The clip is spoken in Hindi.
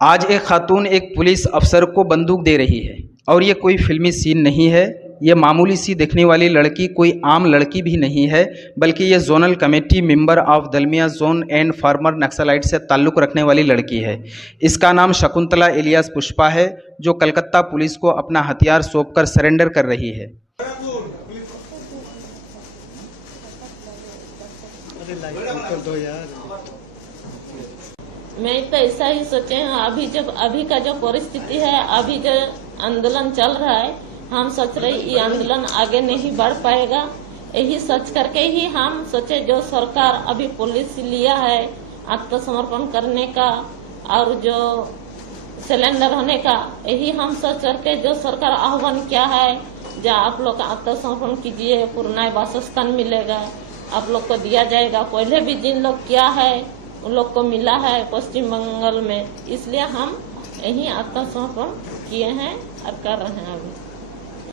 आज एक खातून एक पुलिस अफसर को बंदूक दे रही है और ये कोई फिल्मी सीन नहीं है। ये मामूली सी दिखने वाली लड़की कोई आम लड़की भी नहीं है, बल्कि ये zonal committee member of Dalmia zone and former naxalite से ताल्लुक़ रखने वाली लड़की है। इसका नाम शकुंतला इलियास पुष्पा है, जो कलकत्ता पुलिस को अपना हथियार सौंपकर सरेंडर कर रही है। मैं तो ऐसा ही सोचे हैं, अभी का जो परिस्थिति है, अभी जो आंदोलन चल रहा है, हम सोच रहे ये आंदोलन आगे नहीं बढ़ पाएगा। यही सोच करके ही हम सोचे जो सरकार अभी पुलिस लिया है आत्मसमर्पण करने का और जो सिलेंडर होने का, यही हम सोच करके जो सरकार आह्वान किया है, जो आप लोग आत्मसमर्पण कीजिए, पूर्ण वासस्थान मिलेगा, आप लोग को दिया जाएगा। पहले भी जिन लोग किया है उन लोग को मिला है पश्चिम बंगाल में, इसलिए हम यही आत्मसमर्पण किए हैं और कर रहे हैं अभी।